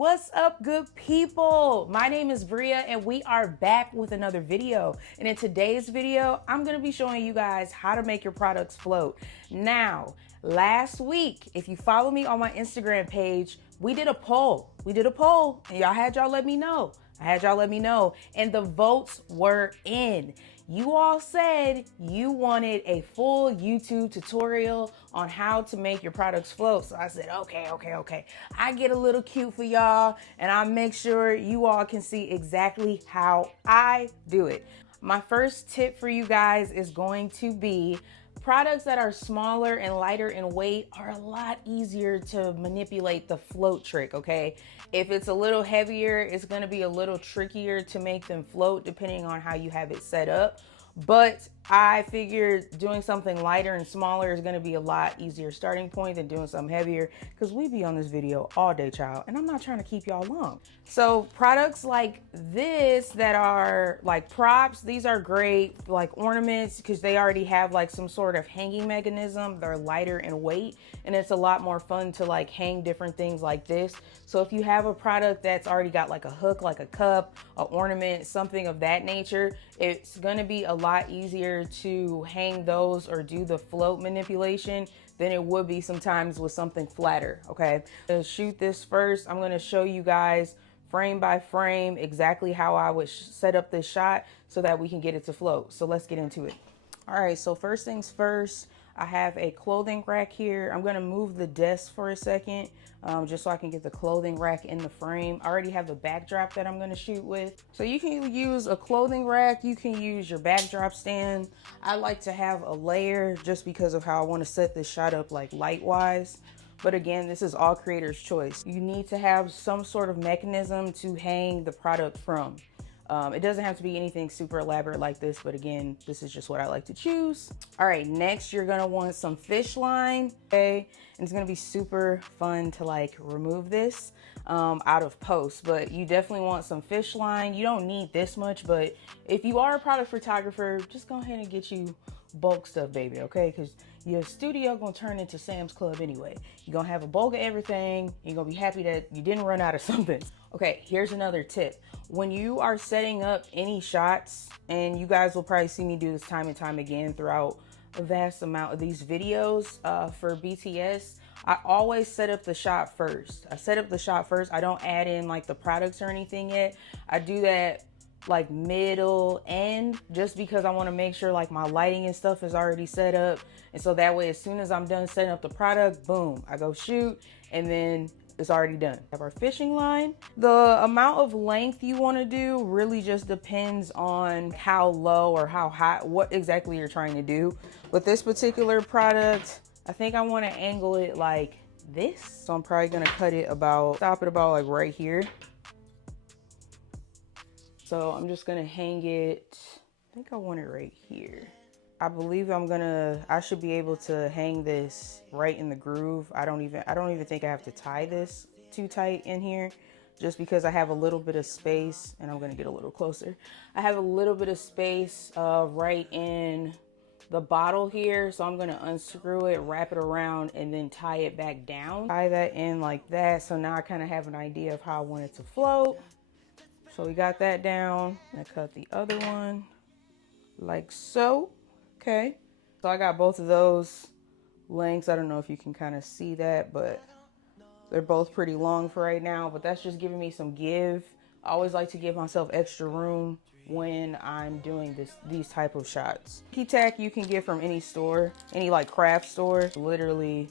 What's up, good people? My name is Bria and we are back with another video. And in today's video, I'm gonna be showing you guys how to make your products float. Now, last week, if you follow me on my Instagram page, we did a poll. And y'all let me know. And the votes were in. You all said you wanted a full YouTube tutorial on how to make your products float. So I said, okay. I get a little cute for y'all and I make sure you all can see exactly how I do it. My first tip for you guys is going to be products that are smaller and lighter in weight are a lot easier to manipulate the float trick, okay? If it's a little heavier, it's gonna be a little trickier to make them float depending on how you have it set up. But I figured doing something lighter and smaller is gonna be a lot easier starting point than doing something heavier, because we be on this video all day, child, and I'm not trying to keep y'all long. So products like this that are like props, these are great like ornaments because they already have like some sort of hanging mechanism. They're lighter in weight and it's a lot more fun to like hang different things like this. So if you have a product that's already got like a hook, like a cup, an ornament, something of that nature, it's gonna be a lot easier to hang those or do the float manipulation than it would be sometimes with something flatter, okay? To shoot this first, I'm gonna show you guys frame by frame exactly how I would set up this shot so that we can get it to float. So let's get into it. All right, so first things first, I have a clothing rack here. I'm gonna move the desk for a second just so I can get the clothing rack in the frame. I already have the backdrop that I'm gonna shoot with. So you can use a clothing rack, you can use your backdrop stand. I like to have a layer just because of how I wanna set this shot up like light-wise. But again, this is all creator's choice. You need to have some sort of mechanism to hang the product from. It doesn't have to be anything super elaborate like this, but again, this is just what I like to choose. All right, next you're gonna want some fish line, okay? And it's gonna be super fun to like remove this out of post, but you definitely want some fish line. You don't need this much, but if you are a product photographer, just go ahead and get you bulk stuff, baby, okay? Because your studio gonna turn into Sam's Club anyway. You're gonna have a bulk of everything. You're gonna be happy that you didn't run out of something. Okay, here's another tip. When you are setting up any shots, and you guys will probably see me do this time and time again throughout a vast amount of these videos for BTS, I always set up the shot first. I don't add in like the products or anything yet. I do that like middle end just because I want to make sure like my lighting and stuff is already set up, and so that way as soon as I'm done setting up the product, boom, I go shoot and then it's already done. We have our fishing line. The amount of length you want to do really just depends on how low or how high, what exactly you're trying to do. With this particular product, I think I want to angle it like this, so I'm probably gonna stop it about like right here. So I'm just gonna hang it, I think I want it right here. I believe I should be able to hang this right in the groove. I don't even think I have to tie this too tight in here, just because I have a little bit of space, and I'm gonna get a little closer. I have a little bit of space right in the bottle here, so I'm gonna unscrew it, wrap it around, and then tie it back down. Tie that in like that, so now I kind of have an idea of how I want it to float. So we got that down. I cut the other one like so. Okay, so I got both of those lengths. I don't know if you can kind of see that, but they're both pretty long for right now, but that's just giving me some give. I always like to give myself extra room when I'm doing these type of shots. Key tack you can get from any store, any like craft store, literally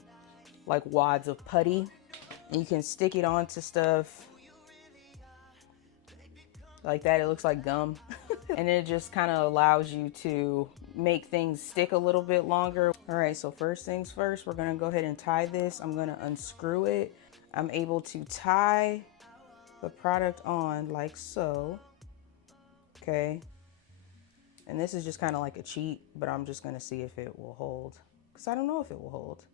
like wads of putty, and you can stick it onto stuff like that. It looks like gum. And it just kind of allows you to make things stick a little bit longer. All right, so first things first, we're gonna go ahead and tie this. I'm gonna unscrew it. I'm able to tie the product on like so, okay? And this is just kind of like a cheat, but I'm just gonna see if it will hold, because I don't know if it will hold.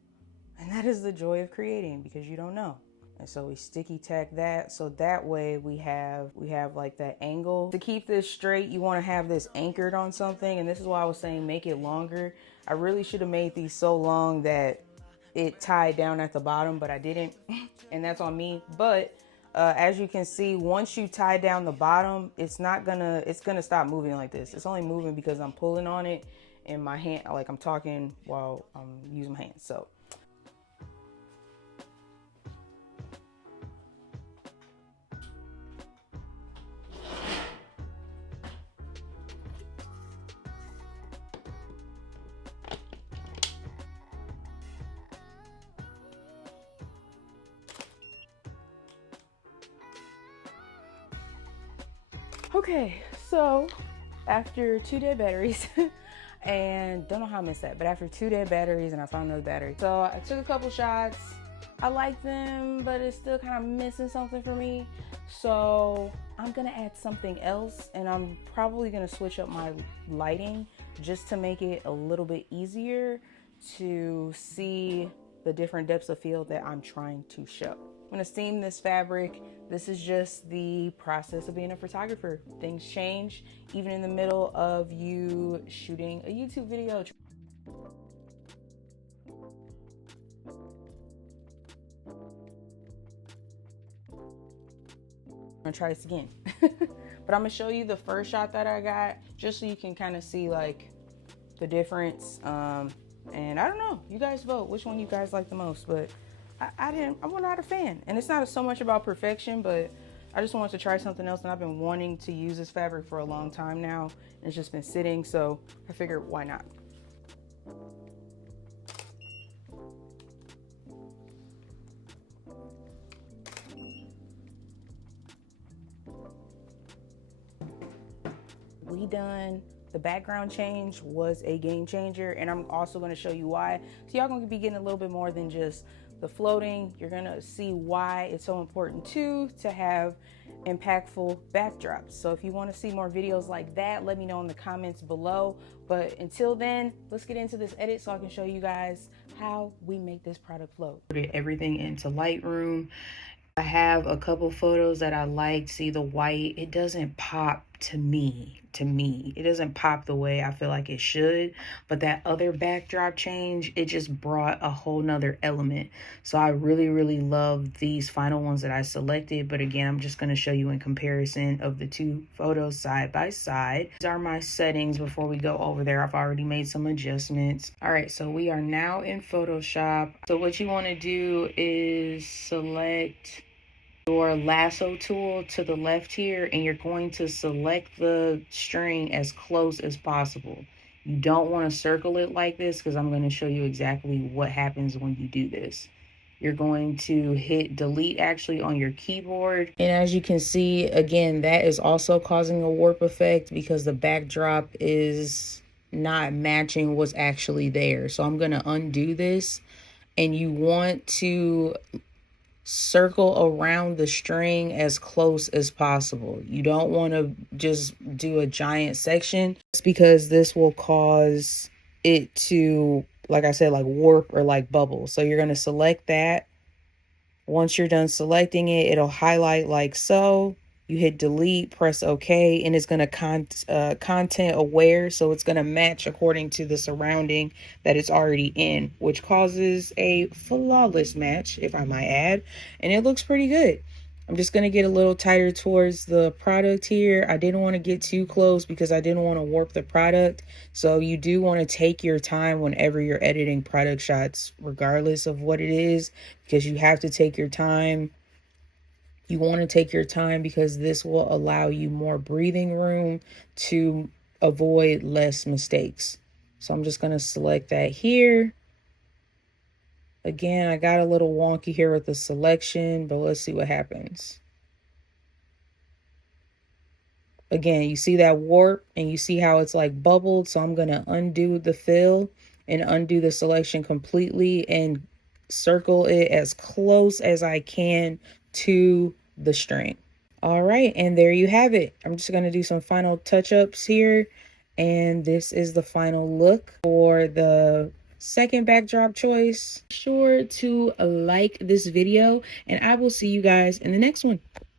And that is the joy of creating, because you don't know. And so we sticky tack that, so that way we have like that angle. To keep this straight, you want to have this anchored on something, and this is why I was saying make it longer. I really should have made these so long that it tied down at the bottom, but I didn't, and that's on me. But As you can see, once you tie down the bottom, it's gonna stop moving like this. It's only moving because I'm pulling on it and my hand, like I'm talking while I'm using my hands. So okay, so after 2 dead batteries, and don't know how I missed that, but after 2 dead batteries and I found another battery. So I took a couple shots. I like them, but it's still kind of missing something for me. So I'm gonna add something else, and I'm probably gonna switch up my lighting just to make it a little bit easier to see the different depths of field that I'm trying to show. I'm gonna steam this fabric. This is just the process of being a photographer. Things change even in the middle of you shooting a YouTube video. I'm gonna try this again. But I'm gonna show you the first shot that I got just so you can kind of see like the difference. And I don't know, you guys vote which one you guys like the most, but I'm not a fan. And it's not so much about perfection, but I just wanted to try something else, and I've been wanting to use this fabric for a long time now, and it's just been sitting, so I figured why not. We done. The background change was a game changer, and I'm also going to show you why. So y'all going to be getting a little bit more than just the floating. You're going to see why it's so important too to have impactful backdrops. So if you want to see more videos like that, let me know in the comments below. But until then, let's get into this edit so I can show you guys how we make this product float. Put everything into Lightroom. I have a couple photos that I like. See the white, it doesn't pop to me. It doesn't pop the way I feel like it should. But that other backdrop change, it just brought a whole nother element. So I really, really love these final ones that I selected. But again, I'm just going to show you in comparison of the two photos side by side. These are my settings before we go over there. I've already made some adjustments. All right, so we are now in Photoshop. So what you want to do is select your lasso tool to the left here, and you're going to select the string as close as possible. You don't want to circle it like this because I'm going to show you exactly what happens when you do this. You're going to hit delete actually on your keyboard, and as you can see, again, that is also causing a warp effect because the backdrop is not matching what's actually there. So I'm going to undo this, and you want to circle around the string as close as possible. You don't want to just do a giant section because this will cause it to, like I said, like warp or like bubble. So you're going to select that. Once you're done selecting it, it'll highlight like so. You hit delete, press OK, and it's going to content aware. So it's going to match according to the surrounding that it's already in, which causes a flawless match, if I might add. And it looks pretty good. I'm just going to get a little tighter towards the product here. I didn't want to get too close because I didn't want to warp the product. So you do want to take your time whenever you're editing product shots, regardless of what it is, because you have to take your time. You want to take your time because this will allow you more breathing room to avoid less mistakes. So I'm just going to select that here. Again, I got a little wonky here with the selection, but let's see what happens. Again, you see that warp and you see how it's like bubbled. So I'm going to undo the fill and undo the selection completely and circle it as close as I can to the string. All right, and there you have it. I'm just going to do some final touch-ups here, and this is the final look for the second backdrop choice. Be sure to like this video, and I will see you guys in the next one.